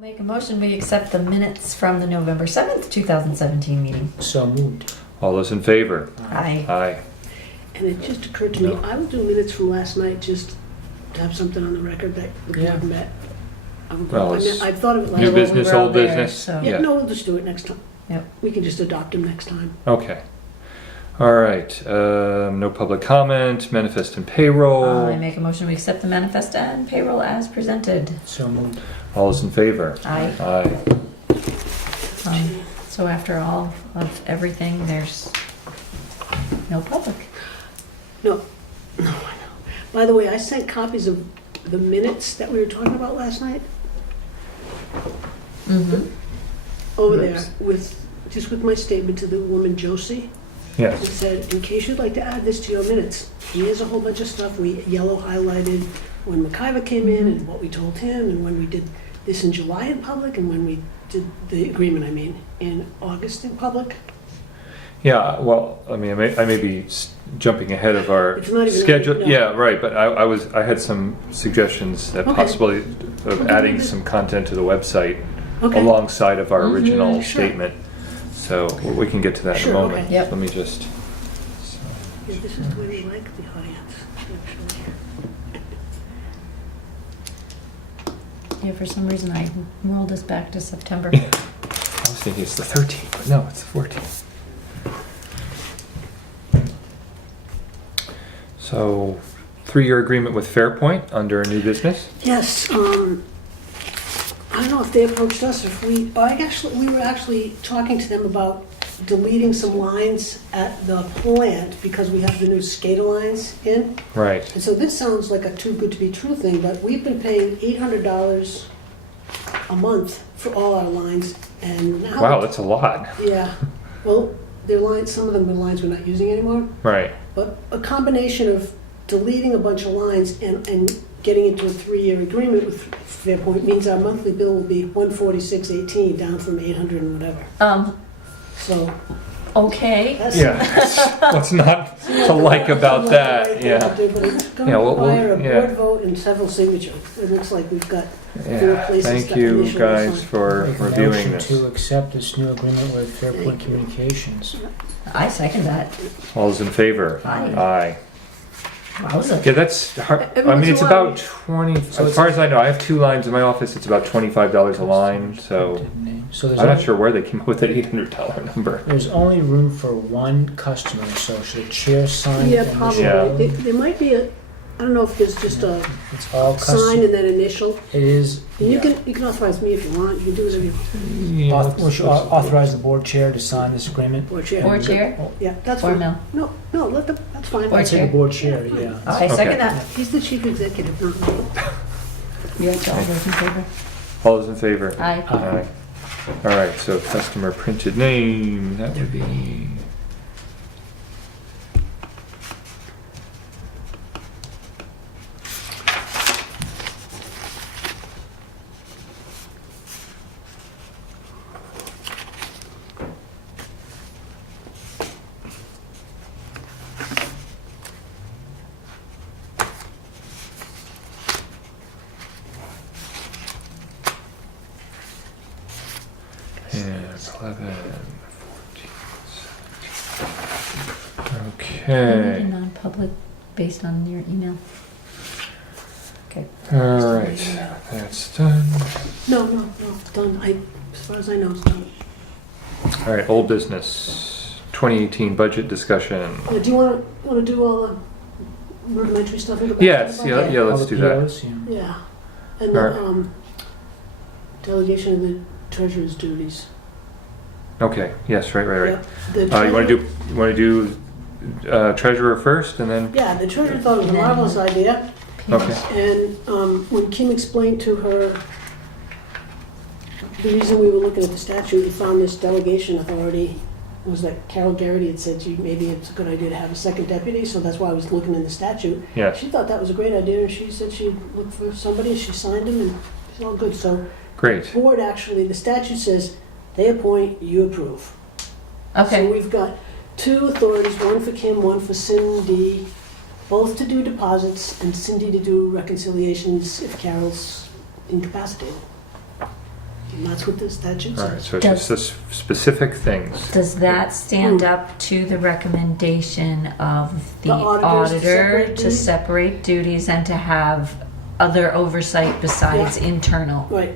Make a motion, we accept the minutes from the November 7th, 2017 meeting. So moved. All those in favor? Aye. Aye. And it just occurred to me, I will do minutes from last night just to have something on the record that the board met. Well, it's I thought of it last New night. business, we were all old there, business? so- Yeah, no, we'll just do it next time. Yep. We can just adopt them next time. Okay. All right. No public comment. Manifest and payroll. I make a motion, we accept the manifest and payroll as presented. So moved. All those in favor? Aye. Aye. So after all of everything, there's no public. No, I know. By the way, I sent copies of the minutes that we were talking about last night Mm-hmm. over there Oops. with my statement to the woman Josie. It Yes. said, in case you'd like to add this to your minutes, here's a whole bunch of stuff we yellow highlighted when McIver came in and what we told him and when we did this in July in public and when we did the agreement, in August in public. Yeah. Well, I mean, I may be jumping ahead of our It's not even- schedule. no. Yeah, right. But I had some suggestions that Okay. possibility of Okay, adding good. some content to the website Okay. alongside of our Mhm, original sure. statement. So we can get to that in Sure, a moment. okay. Yep. Let me just. Yeah, this is the way we like the audience, actually. Yeah, for some reason I rolled us back to September. I was thinking it's the 13th, but no, it's the 14th. So, 3-year agreement with Fairpoint under new business. Yes, I don't know if they approached us, or if we were actually talking to them about deleting some lines at the plant because we have the new SCADA lines in. Right. And so this sounds like a too good to be true thing, but we've been paying $800 a month for all our lines, and now. Wow, that's a lot. Yeah, well, they're lines, some of them are lines we're not using anymore, Right. but a combination of deleting a bunch of lines and getting into a 3-year agreement with Fairpoint means our monthly bill will be $146.18, down from $800 and whatever. So Okay. that's. Yeah. What's not to like about that? Yeah. But it's going Yeah, to well, require a yeah. board vote and several signatures. It looks like we've got 4 Yeah. places Thank to you initially guys sign. for Make a reviewing motion this. to accept this new agreement with Fairpoint Thank you. Communications. I second that. All those in favor? Aye. Aye. Wowza. Yeah, that's hard. Every I mean, once it's in a while- about 20. So As it's far as I know, I have 2 lines in my office. It's about $25 a line. So So there's I'm not only, sure where they came up with that $800 number. there's only room for one customer, so should the chair sign? Yeah, and probably. Yeah. There might be I don't know if there's just a It's all sign custom. and then initial. It is. And yeah. you can authorize me if you want. You can do as you Yeah, We should authorize the board chair to sign this agreement. or chair. Board chair Yeah, that's or fine. no? No, let them. That's fine. Board I'd say the chair. board chair, yeah. I Okay. second that. He's the chief executive, not me. You like all those in favor? All those in favor? Aye. Aye. All right, so customer printed name, that would be. And 11, 14, 17. Okay. Non-public based on your email. Okay. All right, that's done. No, done. As far as I know, it's done. All right, old business, 2018 budget discussion. Do you want to do all the rudimentary stuff in the back? Yes, yeah, Okay. yeah, All let's the do that. POs, yeah. Yeah, and All the delegation of the treasurer's duties. Okay, yes, right. Yeah, the You want treasurer- to do treasurer first, and then Yeah, the treasurer thought it was a And then- marvelous idea, okay. and when Kim explained to her the reason we were looking at the statute, we found this delegation authority, it was that Carol Garrity had said, gee, maybe it's a good idea to have a second deputy, so that's why I was looking in the statute. Yes, She thought that was a great idea, and she said she'd look for somebody, and she signed him, and it's all good. So great. board, actually, the statute says they appoint, you approve. So Okay. we've got 2 authorities, one for Kim, one for Cindy, both to do deposits, and 'Cindy' to do reconciliations if Carol's incapacitated. So we've got 2 authorities, one for Kim, one for Cindy, both to do deposits, and 'Cindy' to do reconciliations if Carol's incapacitated. So we've got 2 authorities, one for Kim, one for Cindy, both to do deposits, and 'Cindy' to do reconciliations if Carol's incapacitated. And that's what the statute All right, says. so it's just this specific things. Does that stand up to the recommendation of the The auditors to auditor separate to duties? separate duties and to have other oversight besides internal? Right.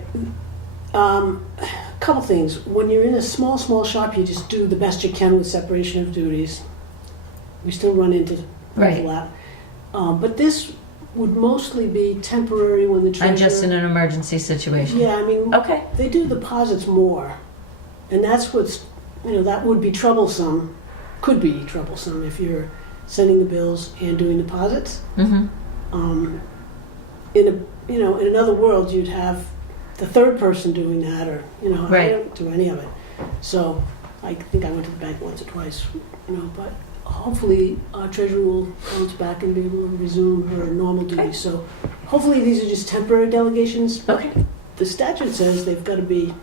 Couple things. When you're in a small shop, you just do the best you can with separation of duties. We still run into Right. overlap. But this would mostly be temporary when the treasurer... And just in an emergency situation? Yeah, I mean, Okay. they do deposits more. And that's what's, that would be troublesome, could be troublesome if you're sending the bills and doing deposits. Mm-hmm. In another world, you'd have the third person doing that, or I Right. don't do any of it. So I think I went to the bank once or twice, but hopefully our treasurer will bounce back and be able to resume her normal duties. So hopefully these are just temporary delegations. But Okay. the statute says they've got to be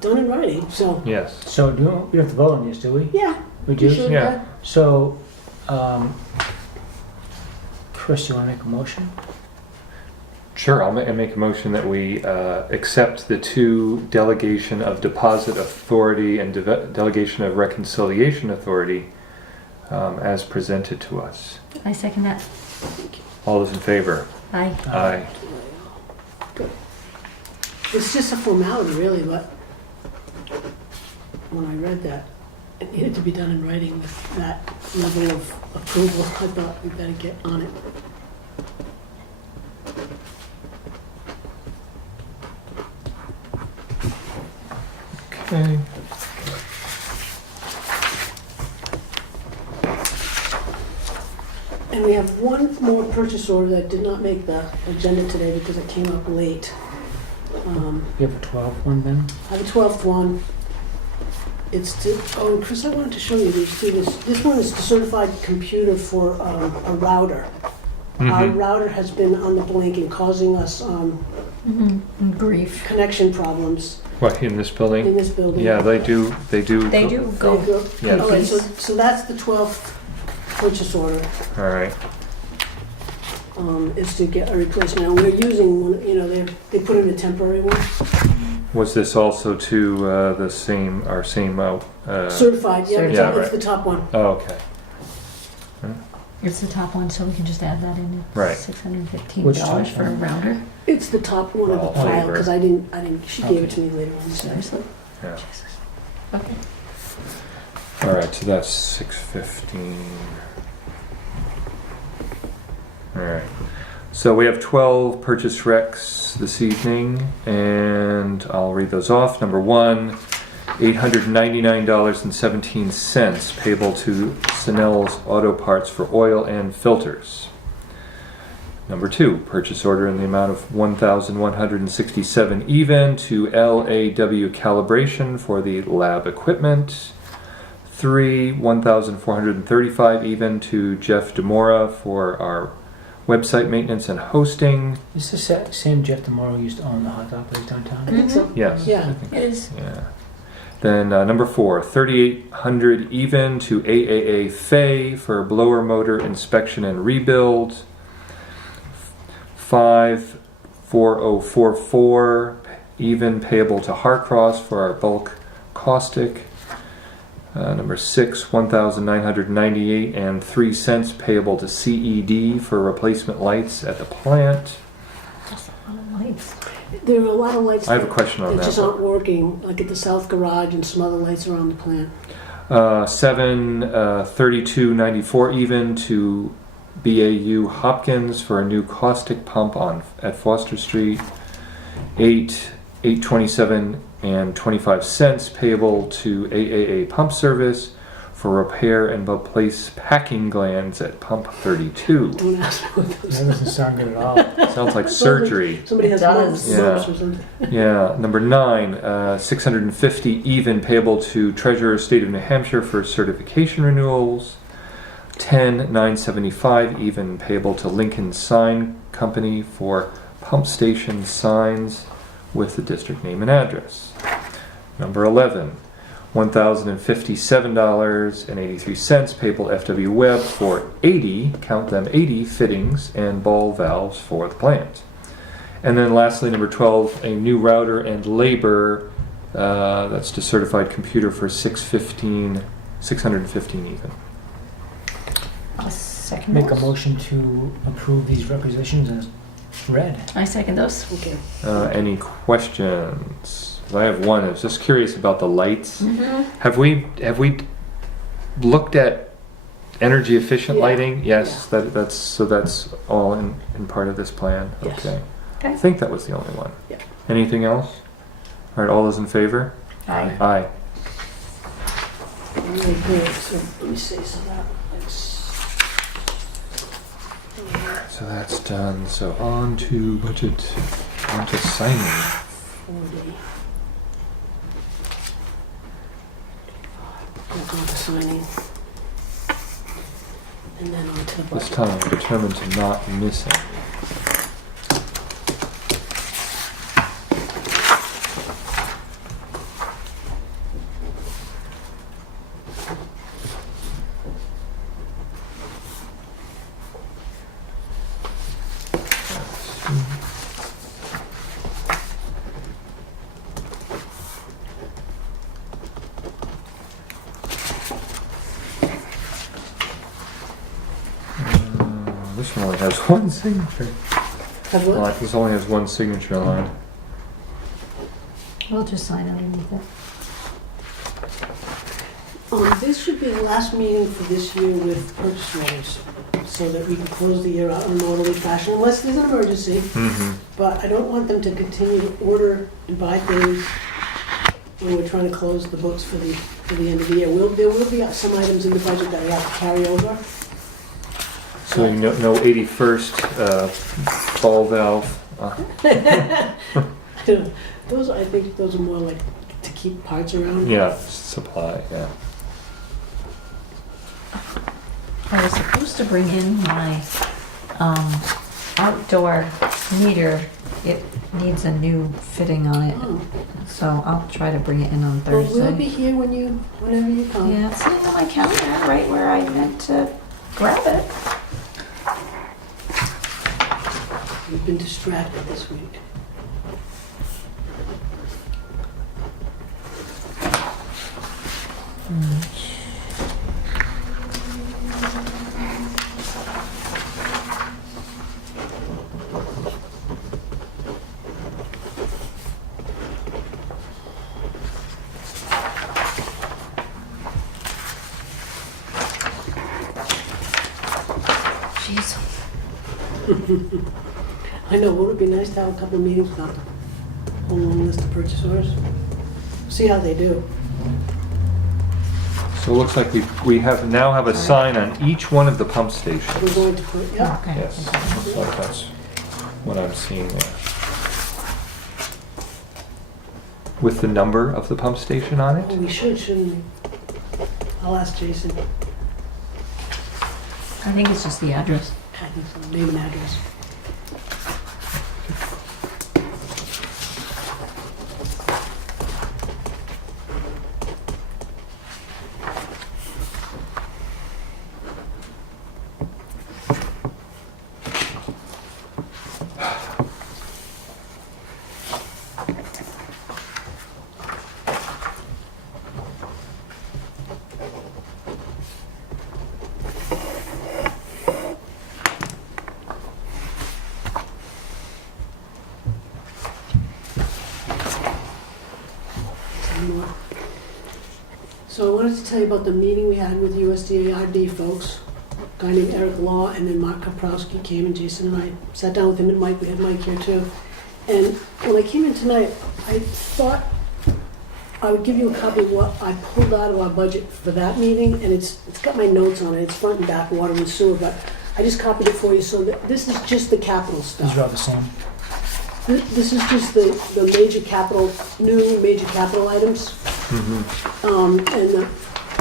done in writing. So Yes. So we don't have to vote on these, do we? yeah, We you do? should. Yeah. So, Chris, you want to make a motion? Sure, I'll make a motion that we accept the two delegation of deposit authority and delegation of reconciliation authority as presented to us. I second that. All those in favor? Aye. Aye. Good. It's just a formality, really, but when I read that, it needed to be done in writing with that level of approval. I thought we better get on it. Okay. And we have one more purchase order that did not make the agenda today because it came up late. You have a 12 one then? I have a 12th one. It's Chris, I wanted to show you these two. This one is the certified computer for a router. Our Mhm. router has been on the blink and causing us Mm-hmm. Grief. connection problems What, in this building? in this building. Yeah, they do. They do They go. go- Yeah. Okay, so that's the 12th purchase order, All right. is to get a replacement. And we're using one, they put in a temporary one. Was this also to our same? Certified, yeah, Certified. Yeah, it's right. the top one. Oh, okay. It's the top one, so we can just add that in. Right. Which $615 top for a one? router. It's the top one of the Oh, file, labor. because I didn't, she gave it to me later on. So. Seriously? Yeah. Jesus. Okay. All right. So that's 615. All right. So we have 12 purchase recs this evening, and I'll read those off. Number one, $899.17 payable to Snell's Auto Parts for oil and filters. Number two, purchase order in the amount of $1,167 even to LAW Calibration for the lab equipment. Three, $1,435 even to Jeff Demora for our website maintenance and hosting. Is this the same Jeff Demore who used to own the hot dog place I downtown? think so. Yes. Yeah. I think- It is. Yeah. Then number four, $3,800 even to AAA Fay for blower motor inspection and rebuild. 5, $4,044 even payable to Harcross for our bulk caustic. Number 6, $1,998.03 payable to CED for replacement lights at the plant. That's a lot of lights. There are a lot of lights I have a question on that that. just aren't working, like at the south garage and some other lights around the plant. 7, $32.94 even to BAU Hopkins for a new caustic pump at Foster Street. 8, $827.25 payable to AAA Pump Service for repair and replace packing glands at Pump 32. Don't ask me what those That doesn't sound good at all. Sounds like surgery. Somebody has It does. lumps Yeah. or something. Yeah. Number 9, $650 even payable to Treasurer State of New Hampshire for certification renewals. 10, $975 even payable to Lincoln Sign Company for pump station signs with the district name and address. Number 11, $1,057.83 payable FW Webb for 80, count them 80 fittings and ball valves for the plant. And then lastly, number 12, a new router and labor, that's to certified computer for 615 even. I'll second Make a those. motion to approve these requisitions as read. I second those. Okay. Any questions? I have one. I was just curious about the lights. Mm-hmm. Have we looked at energy efficient Yeah. lighting? Yes, that's all in part of this plan. Yes. Okay. Okay. I think that was the only one. Yeah. Anything else? All right, all those in favor? Aye. Aye. Really good. So let me see. So that's. So that's done. So on to budget, on to signing. 40. On to signing. And then on to the This budget. time I'm determined to not miss it. This one only has one signature. Have what? This only has one signature line. We'll just sign underneath it. This should be the last meeting for this year with purchase orders, so that we can close the year out in an orderly fashion, unless there's an emergency. Mm-hmm. But I don't want them to continue to order and buy things when we're trying to close the books for the end of the year. There will be some items in the budget that we have to carry over. So no 81st ball valve. Those, I think those are more like to keep parts around. Yeah, supply. Yeah. I was supposed to bring in my outdoor meter. It needs a new fitting on it, Oh. so I'll try to bring it in on Well, Thursday. we'll be here whenever you come. Yeah, it's sitting on my calendar right where I meant to grab it. We've been distracted this week. Jeez. I know, would it be nice to have a couple of meetings without the whole long list of purchase orders? See how they do. So it looks like we now have a sign on each one of the pump stations. We're going to put, yeah. Okay. Yes, looks like that's what I'm seeing there. With the number of the pump station on Oh, it? we should, shouldn't we? I'll ask Jason. I think it's just the address. I think so, name and address. So I wanted to tell you about the meeting we had with USDA folks. A guy named Eric Law and then Mark Kaprowski came, and Jason and I sat down with him and Mike. We had Mike here too. And when I came in tonight, I thought I would give you a copy of what I pulled out of our budget for that meeting, and it's got my notes on it. It's front and back, water and sewer, but I just copied it for you so that this is just the capital stuff. These are all the same. This is just the major capital, new major capital items. Mm-hmm. And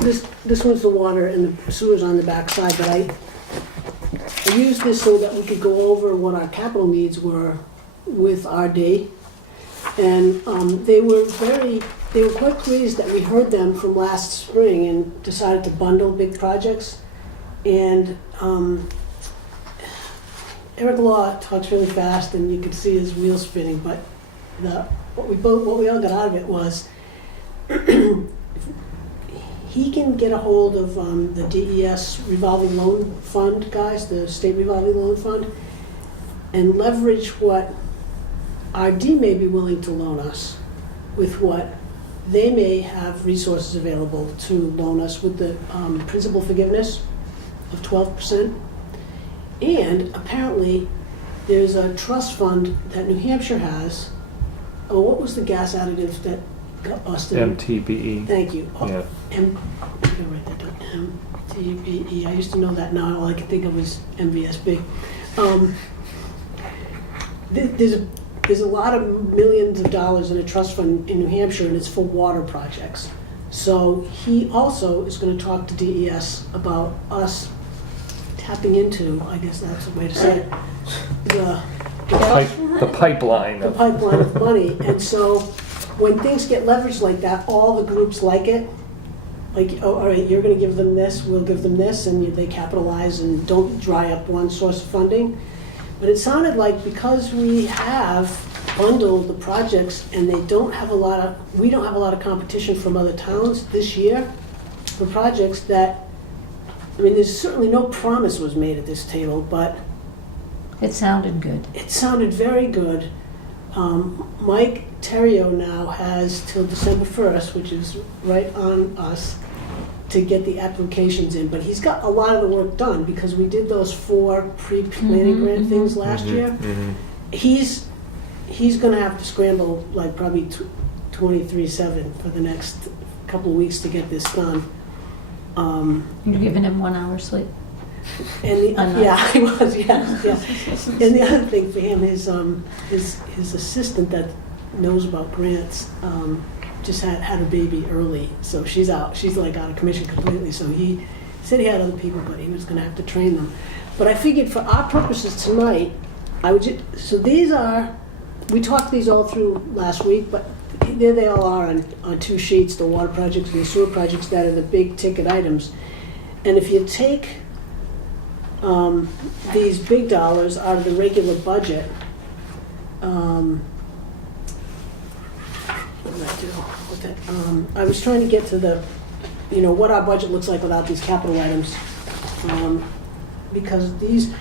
this one's the water and the sewer's on the back side, but I used this so that we could go over what our capital needs were with RD. And they were quite pleased that we heard them from last spring and decided to bundle big projects. And Eric Law talks really fast, and you could see his wheels spinning. But what we all got out of it was he can get a hold of the DES revolving loan fund guys, the state revolving loan fund, and leverage what RD may be willing to loan us with what they may have resources available to loan us with the principal forgiveness of 12%. And apparently, there's a trust fund that New Hampshire has. Oh, what was the gas additive that got busted? MTBE. Thank you. Yeah. I'm gonna write that down. MTBE. I used to know that. Now all I could think of was MVSB. There's a lot of millions of dollars in a trust fund in New Hampshire, and it's for water projects. So he also is going to talk to DES about us tapping into, I guess that's the way to say it, the Pipeline. the pipeline of money. And so when things get leveraged like that, all the groups like it. Like, oh, all right, you're going to give them this, we'll give them this, and they capitalize and don't dry up one source of funding. But it sounded like because we have bundled the projects and we don't have a lot of competition from other towns this year for projects that, I mean, there's certainly no promise was made at this table, but It sounded good. it sounded very good. Mike Terrio now has till December 1st, which is right on us, to get the applications in. But he's got a lot of the work done because we did those 4 pre-planning grant things last year. Mhm. He's going to have to scramble like probably 23/7 for the next couple of weeks to get this done. You're giving him 1 hour sleep. And the, I'm not. yeah, I was, yeah. And the other thing for him is his assistant that knows about grants just had a baby early, so she's out. She's like out of commission completely. So he said he had other people, but he was going to have to train them. But I figured for our purposes tonight, I would just, so these are, we talked these all through last week, but there they all are on 2 sheets, the water projects and the sewer projects that are the big ticket items. And if you take these big dollars out of the regular budget, what did I do with it? I was trying to get to the, what our budget looks like without these capital items. Because these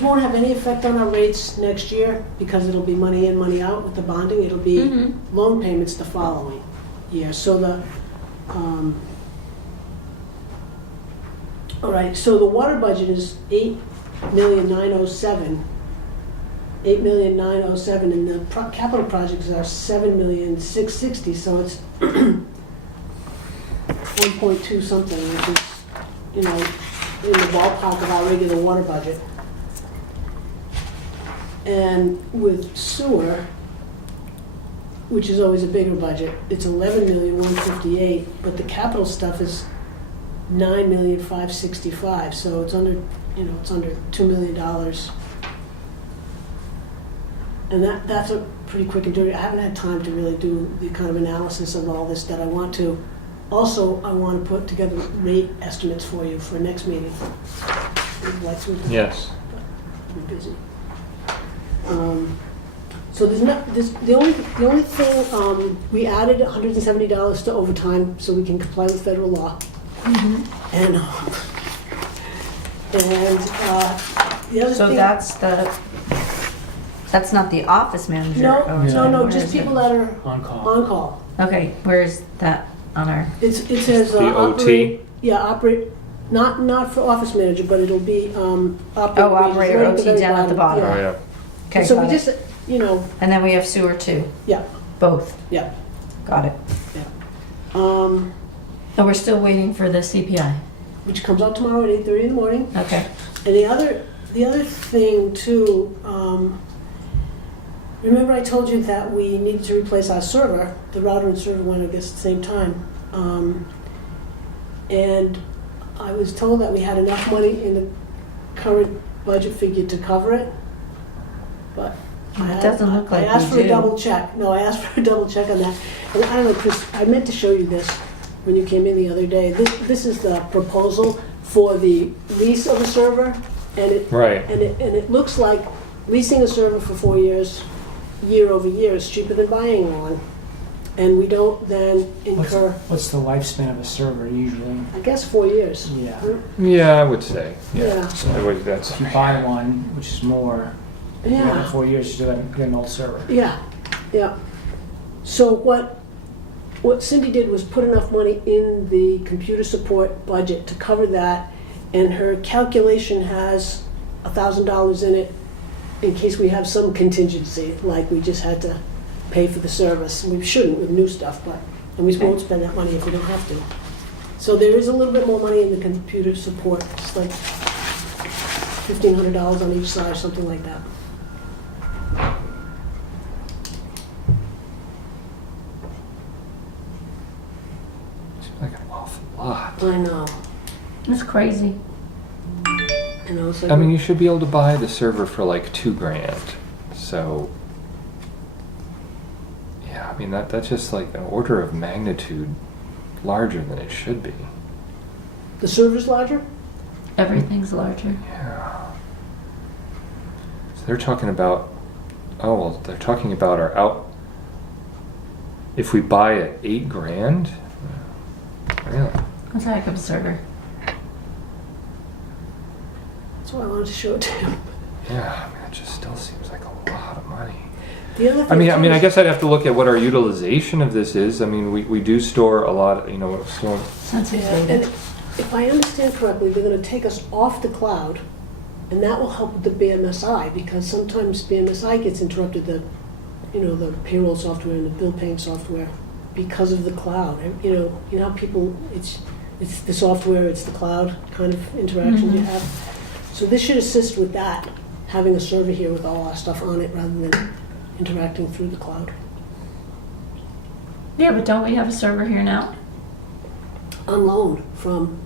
won't have any effect on our rates next year because it'll be money in, money out with the bonding. It'll be loan payments the following year. So all right, so the water budget is $8,907,000, and the capital projects are $7,660,000. So it's 1.2 something, which is, in the ballpark of our regular water budget. And with sewer, which is always a bigger budget, it's $11,158,000, but the capital stuff is $9,565,000. So it's under, it's under $2 million. And that's a pretty quick and dirty. I haven't had time to really do the kind of analysis of all this that I want to. Also, I want to put together rate estimates for you for next meeting. Yes. I'm busy. So there's not the only thing we added $170 to overtime so we can comply with federal law. And the other So thing. that's not the office manager. No, Where just is people it? that are On call. on call. Okay, where is that on our? It says The OT? operate. Not for office manager, but it'll be operator. Oh, operator, right OT down at the bottom. Oh, yeah. Okay, So got we it. just, And then we have sewer too. yeah, Both. yeah. Got it. And we're still waiting for the CPI. Which comes out tomorrow at 8:30 in the morning. Okay. And the other thing too, remember I told you that we needed to replace our server. The router and server went, I guess, at the same time. And I was told that we had enough money in the current budget figure to cover it. But It doesn't look like I asked we for a do. double check. No, I asked for a double check on that. And I don't know, Chris, I meant to show you this when you came in the other day. This is the proposal for the lease of a server, and it Right. and it looks like leasing a server for 4 years, year over year, is cheaper than buying one. And we don't then incur, What's the lifespan of a server usually? I guess, 4 years. Yeah. Yeah, I would say. Yeah. So that's If you buy one, which is more, in Yeah, 4 years, you still get an old server. yeah, yeah. So what Cindy did was put enough money in the computer support budget to cover that, and her calculation has $1,000 in it in case we have some contingency, like we just had to pay for the service. We shouldn't with new stuff, and we won't spend that money if we don't have to. So there is a little bit more money in the computer support. It's like $1,500 on each side, something like that. seems like an awful lot. I know. It's crazy. I know. It's like, I mean, you should be able to buy the server for like $2,000. So, yeah, I mean that's just like an order of magnitude larger than it should be. the server's larger? Everything's larger. Yeah. So they're talking about. Oh well, they're talking about our out. If we buy at $8,000, really? What's a heck of a server? That's why I wanted to show it to him. Yeah, I mean, it just still seems like a lot of money. The other thing I mean, too I is- guess I'd have to look at what our utilization of this is. I mean, we do store a lot, Sensitive Yeah, and data. if I understand correctly, they're gonna take us off the cloud, and that will help with the BMSI, because sometimes BMSI gets interrupted, the payroll software and the bill paying software, because of the cloud. And, you know how people, it's the software, it's the cloud kind of interactions you have. So this should assist with that, having a server here with all our stuff on it, rather than interacting through the cloud. Yeah, but don't we have a server here now? On loan from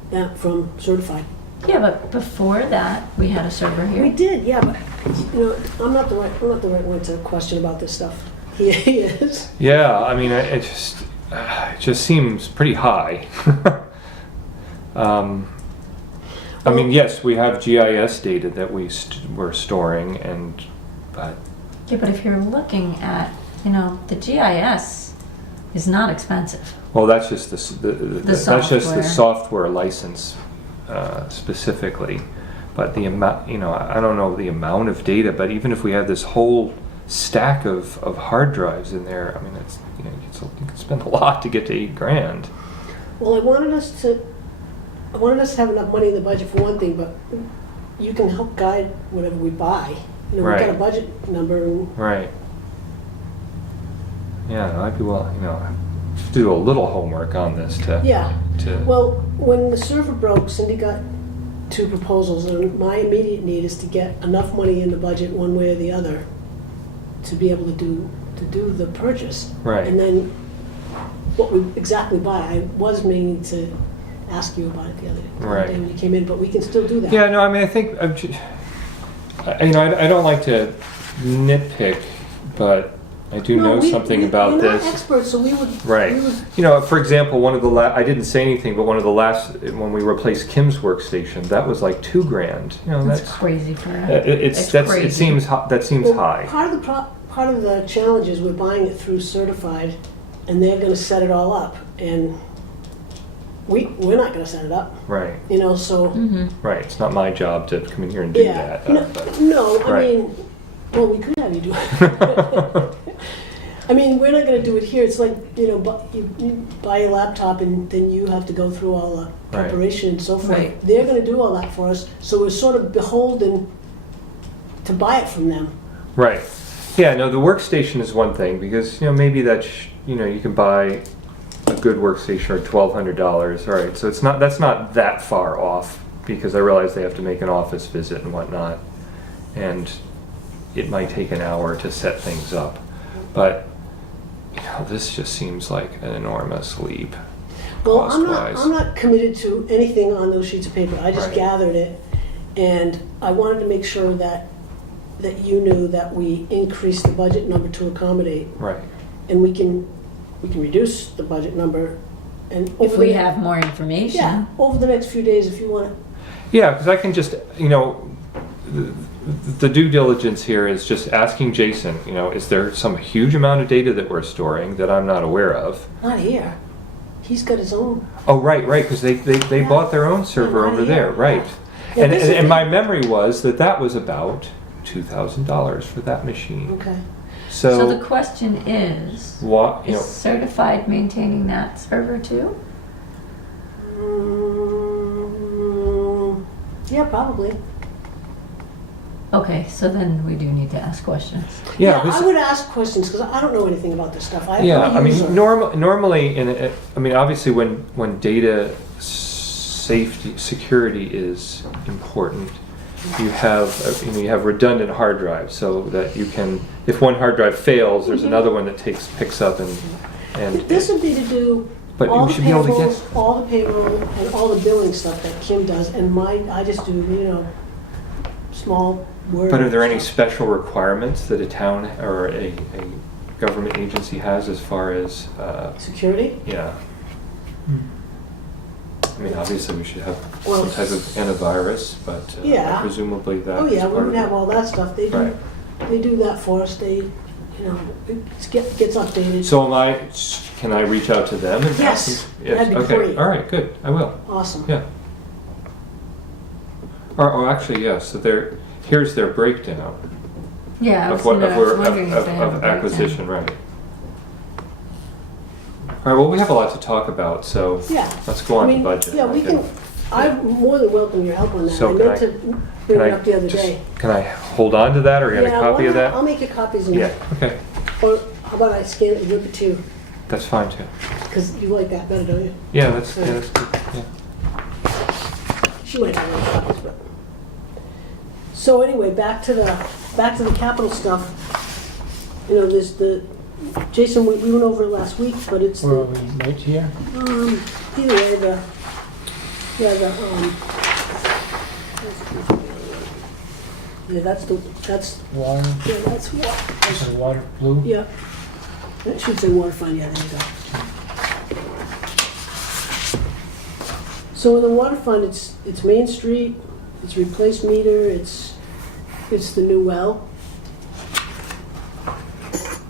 Certified. Yeah, but before that, we had a server We here. did, yeah, but I'm not the right one to question about this stuff. He is. Yeah, I mean, it just seems pretty high. I mean, yes, we have GIS data that we're storing, but Yeah, but if you're looking at, the GIS is not expensive. well, that's just that's just the software. software license specifically. But the amount, I don't know the amount of data, but even if we had this whole stack of hard drives in there, I mean, it's you can spend a lot to get to $8,000. Well, I wanted us to have enough money in the budget for one thing, but you can help guide whatever we buy. We've got a Right. budget number, and Right. Yeah, I'd be to do a little homework on this to. yeah. To. Well, when the server broke, Cindy got 2 proposals, and my immediate need is to get enough money in the budget one way or the other to be able to do the purchase. Right. And then what we exactly buy, I was meaning to ask you about it the other Right. day when you came in, but we can still do that. Yeah, no, I mean, I think I don't like to nitpick, but I do know something about we're this. not experts, so we would. Right. we would- For example, one of the I didn't say anything, but one of the last when we replaced Kim's workstation, that was like $2,000. That's crazy for us. It seems well, high. Part of the challenge is we're buying it through Certified, and they're going to set it all up, and we're not going to set it up. Right. So. Right. It's not my job to come in here and do Yeah. that. But- No, I Right. mean, well, we could have you do it. I mean, we're not going to do it here. It's like, you buy a laptop and then you have to go through all the preparation and so forth. Right. They're going to do all that for us, so we're sort of beholden to buy it from them. Right. Yeah, no, the workstation is one thing because, maybe you can buy a good workstation for $1,200. All right, so that's not that far off because I realize they have to make an office visit and whatnot. And it might take an hour to set things up. But, this just seems like an enormous leap. Well, cost-wise. I'm not committed to anything on those sheets of paper. I just Right. gathered it, and I wanted to make sure that you knew that we increased the budget number to accommodate, Right. and we can reduce the budget number, and If we have more information. over the next few days if you want. Yeah, because I can just, the due diligence here is just asking Jason, you know, is there some huge amount of data that we're storing that I'm not aware of? Not here. He's got his own. Oh, right, because they Yeah. bought their own server Not over here, there, right. Yeah, And, this is and the- my memory was that was about $2,000 for that machine. Okay. So the So, question is, what, you is know, certified maintaining that server too? Yeah, probably. Okay, so then we do need to ask questions. yeah, I this- would ask questions because I don't know anything about this stuff. yeah, I'm a I mean, user. normally, I mean, obviously when data safety, security is important, you have, you have redundant hard drives so that you can, if one hard drive fails, there's another one that picks up and. This would be to do But all we the should be able to payroll, get, all the payroll, and all the billing stuff that Kim does, and I just do, small Word. but are there any special requirements that a town or a government agency has as far as, Security? yeah? I mean, obviously we should have Well, some type of antivirus, but Yeah. presumably that Oh, is yeah, we part would of have it. all that stuff. Right. They do that for us. It gets updated. So can I reach out to them and Yes, ask them? Yes, that'd be okay, great. all right, good, I will, Awesome. yeah. Or actually, yes, so here's their breakdown Yeah, I was of what, gonna- I was wondering if they have a of breakdown. acquisition, right. All right, well, we have a lot to talk about, so Yeah. let's go on I to mean, budget. Yeah, we can, I more than welcome your help on that. So I can meant I- to bring Can it I up the other just- day. Can I hold on to that or get a Yeah, copy why of not? that? I'll make you copies and, Yeah, okay, or how about I scan it and whip it to you? that's fine too. Because you like that better, don't you? Yeah, that's good, yeah. She might have any copies, but. So anyway, back to the capital stuff. There's Jason, we went over it last week, but it's Where are the, we, right here? either way, that's Water, that's what, this is water, blue? yeah. It should say water fund, yeah, there you go. So in the water fund, it's Main Street, it's replaced meter, it's the new well.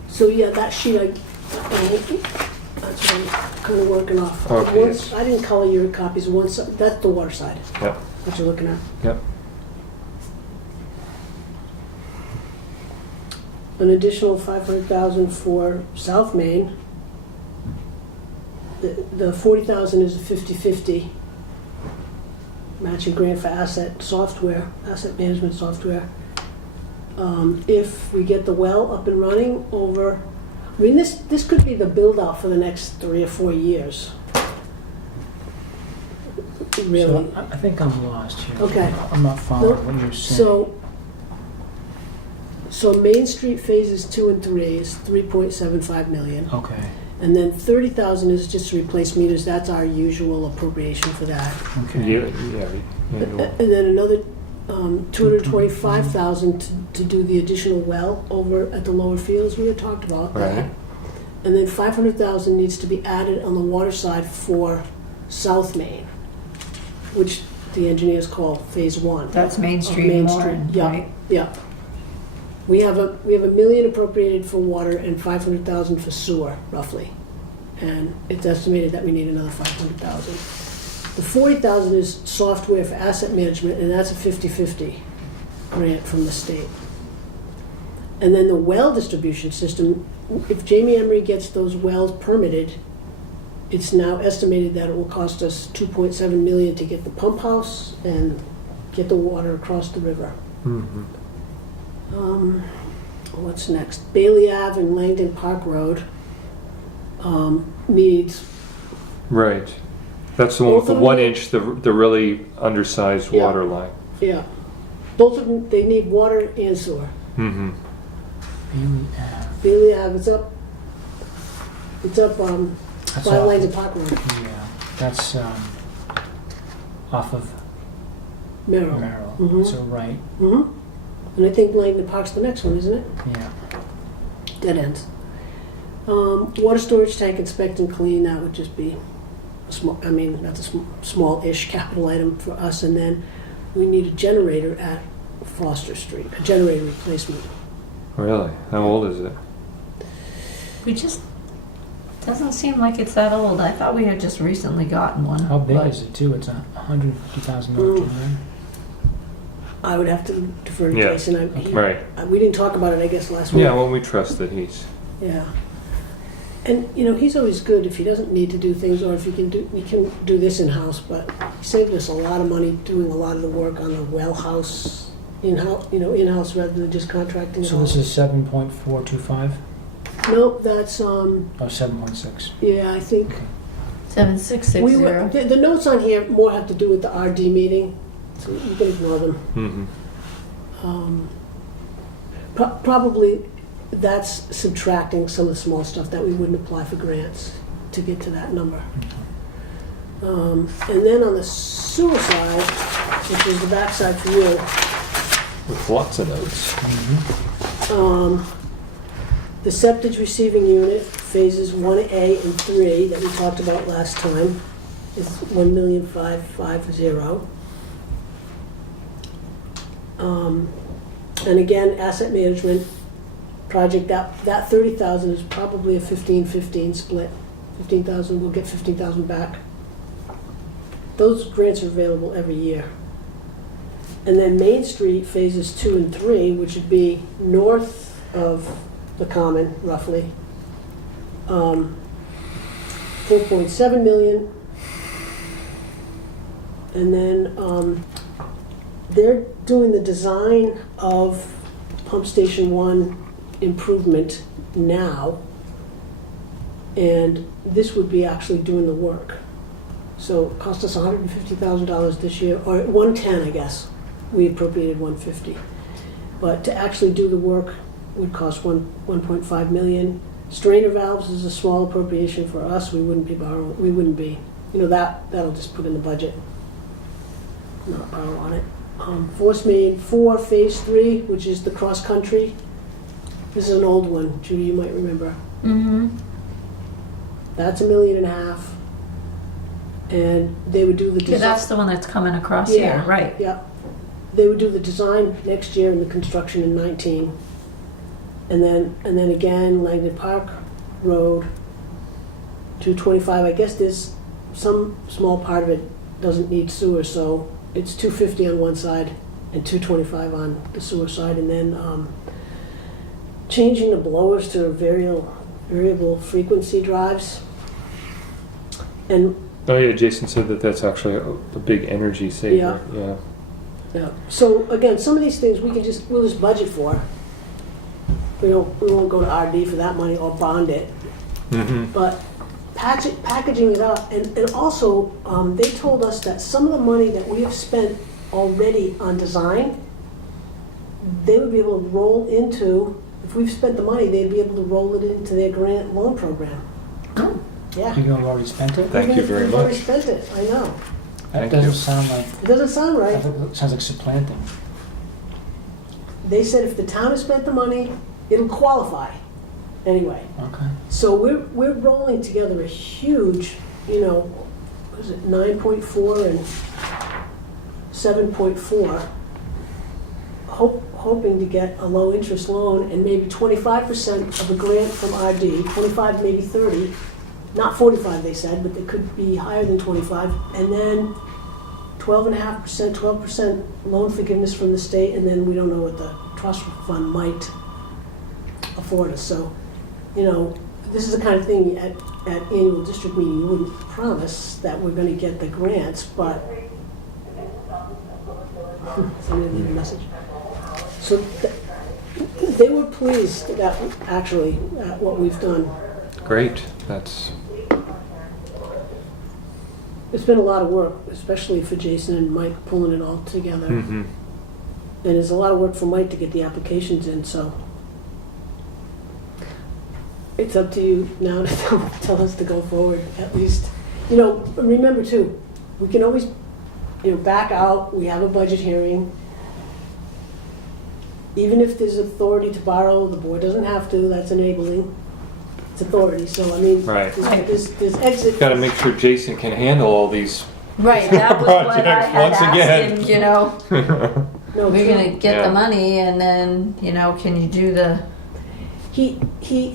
So yeah, that sheet that's what I'm kind of working off. Okay, Once- I didn't color your copies, that's the water side, Yep, what you're looking at. yep. An additional 500,000 for South Main. The 40,000 is a 50/50 matching grant for asset management software. If we get the well up and running this could be the build out for the next 3 or 4 years. Really. So I think I'm lost here. Okay. I'm not following what you're saying. So Main Street phases 2 and 3 is 3.75 million. Okay, And then 30,000 is just to replace meters. That's our usual appropriation for that. okay. Yeah. And then another 225,000 to do the additional well over at the lower fields. We had talked about that. Right. And then 500,000 needs to be added on the water side for South Main, which the engineers call Phase 1. That's Main of Street Main and Street. Warren, Yeah, right? yeah. We have a million appropriated for water and 500,000 for sewer, roughly. And it's estimated that we need another 500,000. The 40,000 is software for asset management, and that's a 50/50 grant from the state. And then the well distribution system, if Jamie Emery gets those wells permitted, it's now estimated that it will cost us 2.7 million to get the pump house and get the water across the river. Mhm. What's next? Bailey Ave and Langdon Park Road needs, Right. That's the one with the Both of them 1 need- inch, the really undersized Yeah. water line. yeah, both of them, they need water and sewer. Mm-hmm. Bailey Ave. Bailey Ave, it's up That's by off- Langdon Park Road, Yeah, that's off of Merrill. Merrill. Mhm. So right, And I think Langdon Park's the next one, isn't it? yeah. Dead ends. Water storage tank inspect and clean, that would just be that's a small-ish capital item for us. And then we need a generator at Foster Street, a generator replacement. Really? How old is it? We just, doesn't seem like it's that old. I thought we had just recently gotten one. How big but- is it too? It's $150,000 Mm. generator. I would have to defer to Yeah. Jason. Right. We didn't talk about it, I guess, last week. Yeah, well, we trust that he's... Yeah. And, you know, he's always good if he doesn't need to do things, or if he can do this in-house, but he saved us a lot of money doing a lot of the work on the well house, in-house rather than just contracting it So out. this is 7.425? Nope, that's, Oh, 7.6. yeah, I think. 7660. The notes on here more have to do with the RD meeting, so you can ignore them. Mm-hmm. Probably that's subtracting some of the small stuff that we wouldn't apply for grants to get to that number. And then on the sewer side, which is the backside for you, With lots of notes. the septic receiving unit, phases 1A and 3 that we talked about last time, is $1,550,000. And again, asset management project, that 30,000 is probably a 15-15 split. 15,000, we'll get 15,000 back. Those grants are available every year. And then Main Street phases 2 and 3, which would be north of the Common, roughly. 4.7 million. And then they're doing the design of Pump Station 1 improvement now. And this would be actually doing the work. So it cost us $150,000 this year, or 110, I guess. We appropriated 150. But to actually do the work would cost 1.5 million. Strainer valves is a small appropriation for us. We wouldn't be borrowing. We wouldn't be. You know, that'll just put in the budget. Not borrow on it. Force main 4, phase 3, which is the cross country. This is an old one. Judy, you might remember. Mm-hmm. That's $1.5 million. And they would do the design. That's the one that's coming across Yeah. here, right? Yeah. They would do the design next year and the construction in 19. And then again, Langdon Park Road, 225. I guess there's some small part of it doesn't need sewer, so it's 250 on one side and 225 on the sewer side. And then changing the blowers to variable frequency drives. And Oh yeah, Jason said that that's actually a big energy saver. Yeah. yeah. So again, some of these things we'll just budget for. We won't go to RD for that money or bond it. Mm-hmm. But packaging it up, and also they told us that some of the money that we have spent already on design, they would be able to roll into, if we've spent the money, they'd be able to roll it into their grant loan program. Oh. Yeah. You have already spent it? Thank you very We've already much. spent it, I know. That Thank doesn't you. sound like, It doesn't sound right. it sounds like supplanting. They said if the town has spent the money, it'll qualify. Anyway. Okay. So we're rolling together a huge, what is it, 9.4 and 7.4, hoping to get a low interest loan and maybe 25% of a grant from RD, 25, maybe 30, not 45 they said, but they could be higher than 25, and then 12.5%, 12% loan forgiveness from the state, and then we don't know what the trust fund might afford us. So, this is the kind of thing at annual district meeting, you wouldn't promise that we're gonna get the grants, but somebody leave a message. So they were pleased that actually at what we've done. Great. That's It's been a lot of work, especially for Jason and Mike pulling it all together. mm-hmm. And there's a lot of work for Mike to get the applications in, so it's up to you now to tell us to go forward, at least. Remember too, we can always, back out, we have a budget hearing. Even if there's authority to borrow, the board doesn't have to, that's enabling. It's authority, so I mean, Right. there's exit. Got to make sure Jason can handle all these Right, that was what I Projects had once asked again. him, No, we're true. gonna get Yeah. the money and then, can you do the, He,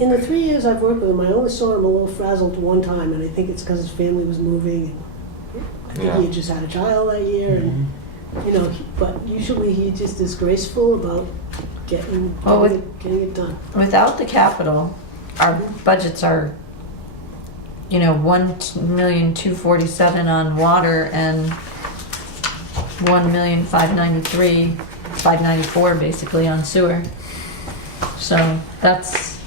in the 3 years I've worked with him, I only saw him a little frazzled one time, and I think it's because his family was moving. I think Yeah. he had just had a child that year, and, but usually he just is graceful about getting Well, it done. without the capital, our budgets are, 1,247,000 on water and 1,593,594 basically on sewer. So that's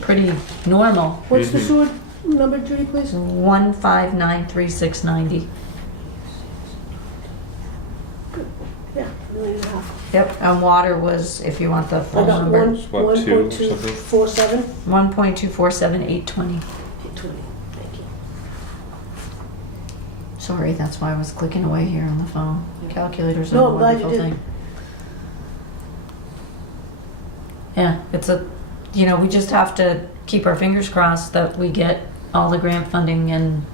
pretty normal. What's the Mhm. sewer number, Judy, please? 1,593,690. Yeah, $1.5 million. Yep, and water was, if you want the I full got number, What, 2 or 1.247? 1,247,820. 820, thank you. Sorry, that's why I was clicking away here on the phone. Calculators are No, a I'm glad you wonderful did. thing. Yeah, it's we just have to keep our fingers crossed that we get all the grant funding and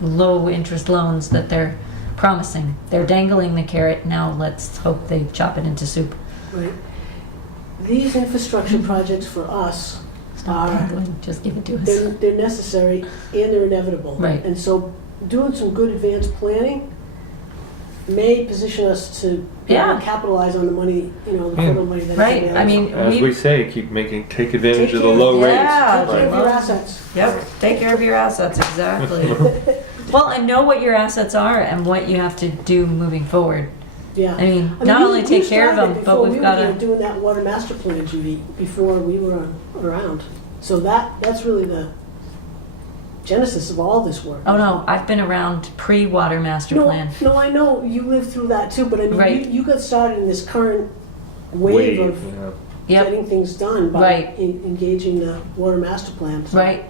low interest loans that they're promising. They're dangling the carrot, now let's hope they chop it into soup. Right. These infrastructure projects for us Stop are, dangling, just give it to us. they're necessary and they're inevitable. Right. And so doing some good advanced planning may position us to be able Yeah. to capitalize on the money, the federal money that's Right, available. I mean, As we say, take advantage of the care- low Yeah. rates. Take care of Right. your assets. Yep, take care of your assets, exactly. Well, and know what your assets are and what you have to do moving forward. Yeah. I mean, I mean, not you- only you take care of started them, but before we've we got were here to. doing that water master plan, Judy, before we were around. So that's really the genesis of all this work. Oh no, I've been around pre-water master plan. No, I know you lived through that too, but I mean, Right. you got started in this current wave of yeah. Yep, getting things done by Right. engaging the water master plan. So- right.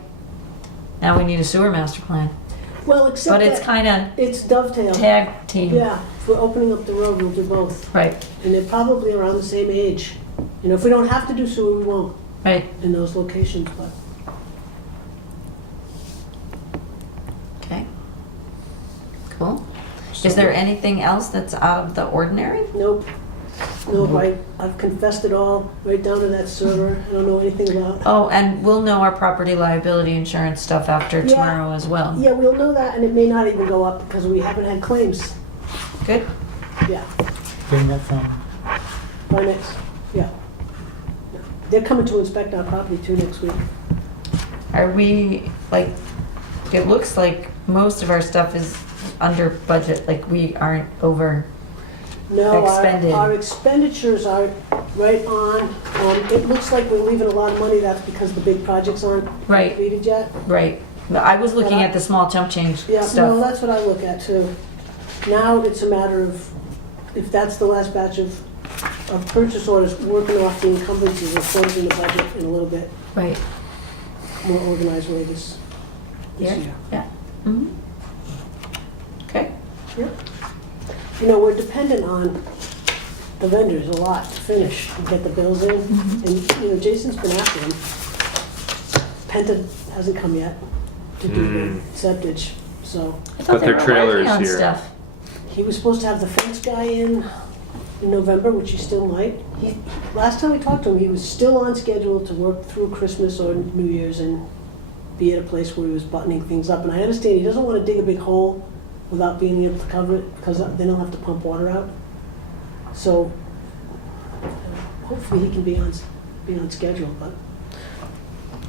Now we need a sewer master plan, Well, except but it's that kind of it's dovetail. tag team. Yeah, if we're opening up the road, we'll do both. Right, And they're probably around the same age. If we don't have to do sewer, we won't right. in those locations, but. Okay. Cool. Is there anything else that's out of the ordinary? Nope. I've confessed it all, right down to that server. I don't know anything about. Oh, and we'll know our property liability insurance stuff after Yeah. tomorrow as well. Yeah, we'll know that, and it may not even go up because we haven't had claims. Good. Yeah, Getting that from, by next, yeah. Yeah. They're coming to inspect our property too next week. Are we, like, it looks like most of our stuff is under budget, like we aren't over. No, Expended. our expenditures are right on. It looks like we're leaving a lot of money. That's because the big projects aren't Right. completed yet. Right. I was looking at the small chump change Yeah, no, stuff. that's what I look at too. Now it's a matter of, if that's the last batch of purchase orders, working off the encumbrances and closing the budget in a little bit Right. more organized way this Here? year. Yeah. Mhm. Okay. We're dependent on the vendors a lot to finish and get the bills in. And, Jason's been after them. Penta hasn't come yet to do the septage, so I thought But they their were trailer working is on here. stuff. he was supposed to have the fence guy in November, which he still might. Last time we talked to him, he was still on schedule to work through Christmas or New Year's and be at a place where he was buttoning things up. And I understand he doesn't want to dig a big hole without being able to cover it, because then he'll have to pump water out. So hopefully he can be on schedule, but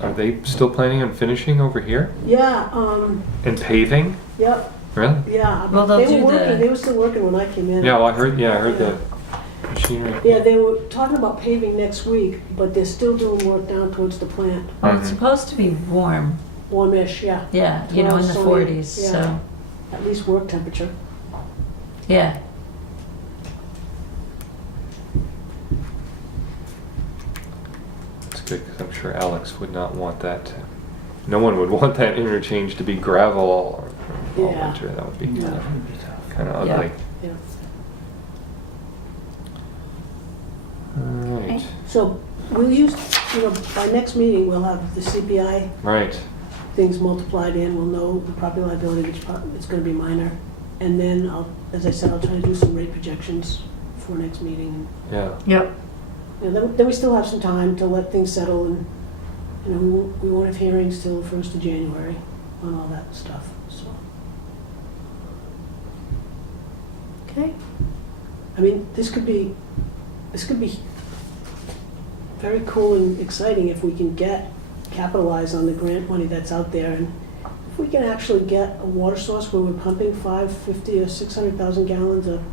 Are they still planning on finishing over here yeah, and paving? yep, Really? yeah. Well, they'll They do were working, the- they were still working when I came in. Yeah, well, I heard the machinery. Yeah, they were talking about paving next week, but they're still doing work down towards the plant. Oh, it's Mhm. supposed to be warm. Warmish, yeah, Yeah, in the Well, sunny, 40s. yeah. So, at least work temperature. yeah. It's good because I'm sure Alex would not want that. No one would want that interchange to be gravel all Yeah. winter. That would be Yeah. kind of Yeah. ugly. Yeah. All right. So we'll use, by next meeting, we'll have the CPI Right. things multiplied in. We'll know the property liability, which it's going to be minor. And then as I said, I'll try to do some rate projections before next meeting. Yeah. Yep. And then we still have some time to let things settle, and, you know, we won't have hearings till the 1st of January on all that stuff, so. Okay. I mean, this could be very cool and exciting if we can capitalize on the grant money that's out there, and if we can actually get a water source where we're pumping 550 or 600,000 gallons a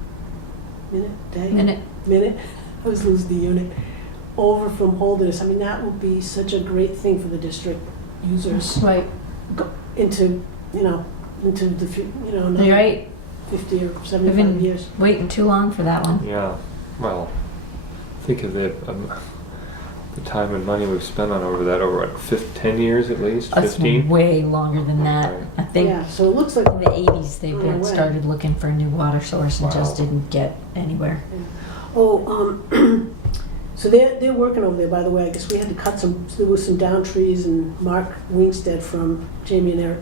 minute. I was losing the unit, over from Holderness. I mean, that would be such a great thing for the district users Right. into the, another You're right. 50 or We've 75 been years. waiting too long for that one. Yeah. Well, think of it. The time and money we've spent on over what, 10 years at least? It's 15? way longer than that. Right. I think Yeah, so it looks like, in the 80s they Oh, right. started looking for a new water source and just Wow. didn't get anywhere. so they're working over there, by the way. I guess we had to cut there was some down trees, and Mark Wingstead from Jamie and Eric,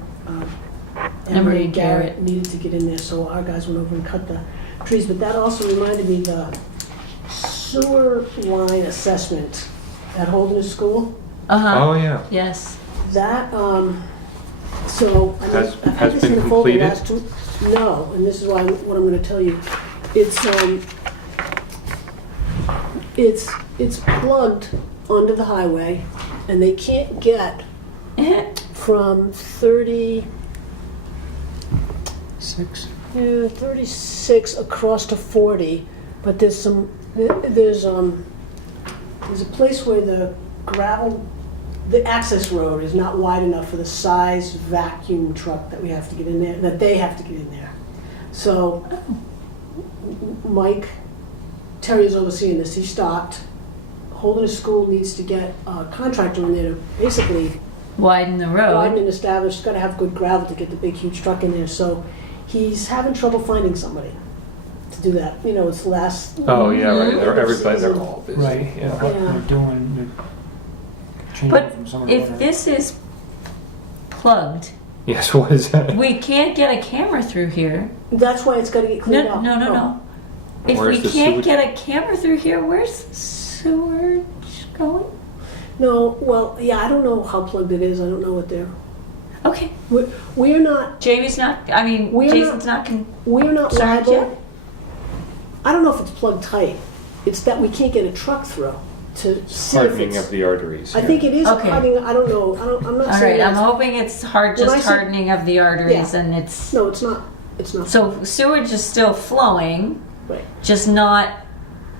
Emery and Garrett needed to get in there, so our guys went over and cut the trees. But that also reminded me the sewer line assessment at Holderness School. Uh-huh. Oh, yeah. Yes. That, so, I mean, Has I've had this in been the folder completed? last two, no, and this is what I'm gonna tell you. It's plugged under the highway, and they can't get from 36 across to 40, but there's a place where the access road is not wide enough for the size vacuum truck that we have to get in there, that they have to get in there. So Mike Terry is overseeing this. He stopped. Holderness School needs to get a contractor in there to basically Widen the road. widen and establish. It's got to have good gravel to get the big, huge truck in there. So he's having trouble finding somebody to do that. You know, it's last. Oh, yeah, right. end of They're season. all busy. Right, Yeah. what Yeah. they're doing, they're changing But from summer to if winter. this is plugged, Yes, what is that? we can't get a camera through here. That's why it's got to get cleaned No, up. no, no, Oh. no. If Where's we the can't sewage? get a camera through here, where's the sewage going? No, well, yeah, I don't know how plugged it is. I don't know what they're. Okay. We're not. Jason's not We're not Sorry, liable. Jeff? I don't know if it's plugged tight. It's that we can't get a truck through to see if Hardening it's. of the arteries. I think it is Okay. hardening. I don't know. I'm not All saying. right, I'm that's- hoping it's When I just say- hardening of the arteries Yeah. and it's... No, it's not. It's not. So sewage is still flowing, Right. just not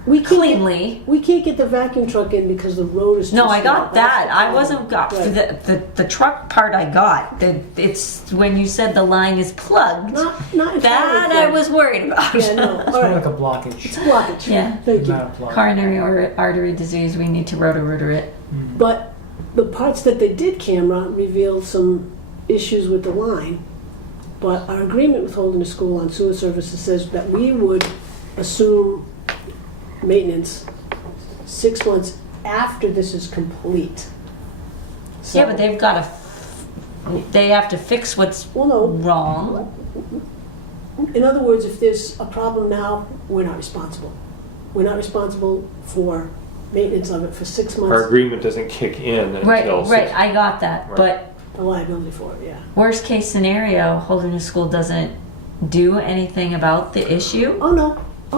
We can't cleanly. we can't get the vacuum truck in because the road is. No, too I small. got That's that. the I problem. wasn't got Right. the truck part. I got. It's when you said the line is plugged. Not entirely. That I plugged. was worried about. Yeah, no. It's All more like right. a blockage. It's a blockage. Yeah. Thank you. Not a plug. Coronary artery disease. We need to rotor it. Mm. But the parts that they did camera revealed some issues with the line. But our agreement with Holderness School on sewer services says that we would assume maintenance 6 months after this is complete. So- Yeah, but they've got to. They have to fix what's Well, no. wrong. In other words, if there's a problem now, we're not responsible. We're not responsible for maintenance of it for 6 months. Our agreement doesn't kick in until Right. 6 I got that. Right. But The liability for it, yeah. worst case scenario, Holderness School doesn't do anything about the issue. Oh,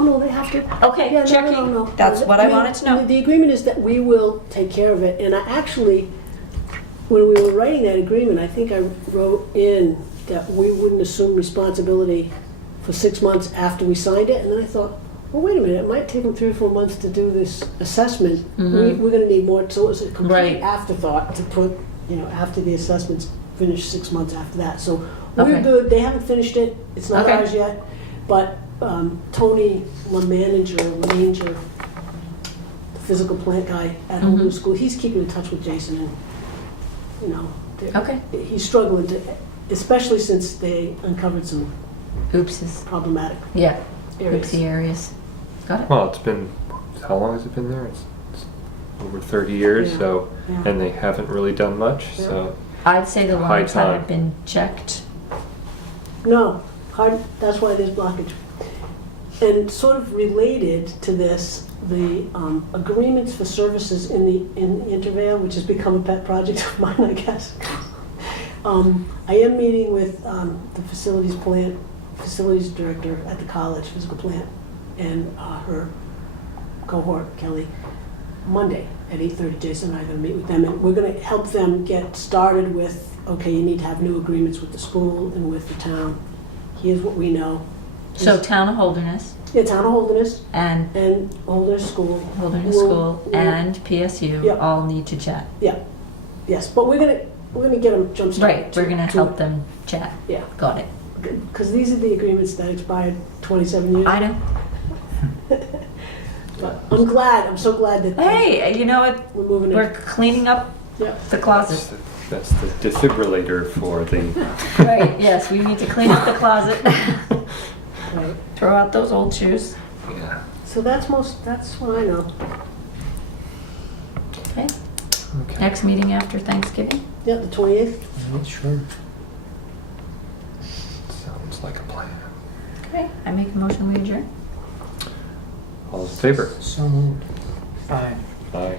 no, they have to. Okay, Yeah, checking. no. That's what I wanted to know. The agreement is that we will take care of it, and I actually, when we were writing that agreement, I think I wrote in that we wouldn't assume responsibility for 6 months after we signed it, and then I thought, well, wait a minute, it might take them 3 or 4 months to do this assessment. We're gonna need more, so it was a complete Right. afterthought to put, after the assessment's finished 6 months after that. So we're Okay. good, they haven't finished it, it's not Okay. ours yet, but Tony, the manager, the physical plant guy at Holderness School, he's keeping in touch with Jason, and, Okay. he's struggling to, especially since they uncovered some Oopses. problematic Yeah. areas. Oopsie areas. Got it. Well, it's been, how long has it been there? It's over 30 years, Yeah. so, Yeah. and they haven't really done much, Yeah. so. I'd say the High lines time. haven't been checked. No, that's why there's blockage. And sort of related to this, the agreements for services in the intervale, which has become a pet project of mine, I guess. I am meeting with the facilities director at the college, physical plant, and her cohort, Kelly, Monday at 8:30. Jason and I are going to meet with them, and we're going to help them get started with, okay, you need to have new agreements with the school and with the town. Here's what we know. So Town of Holderness Yeah, Town of Holderness and Holderness School. Holderness will- School will- and PSU Yeah. all need to chat. Yeah, yes, but we're gonna get them jump started. Right, we're gonna help them chat. Yeah, Got it. because these are the agreements that expired 27 years. I know. But I'm so glad that Hey, you know what? we're moving We're it. cleaning up Yeah, the closet. That's the defibrillator for the. Right, yes, we need to clean up the closet. right. Throw out those old shoes. Yeah. So that's what I know. Okay. Okay. Next meeting after Thanksgiving? Yeah, the 28th. Sure. Sounds like a plan. Okay, I make a motion we adjourn. All in favor? So moved. Fine. Aye.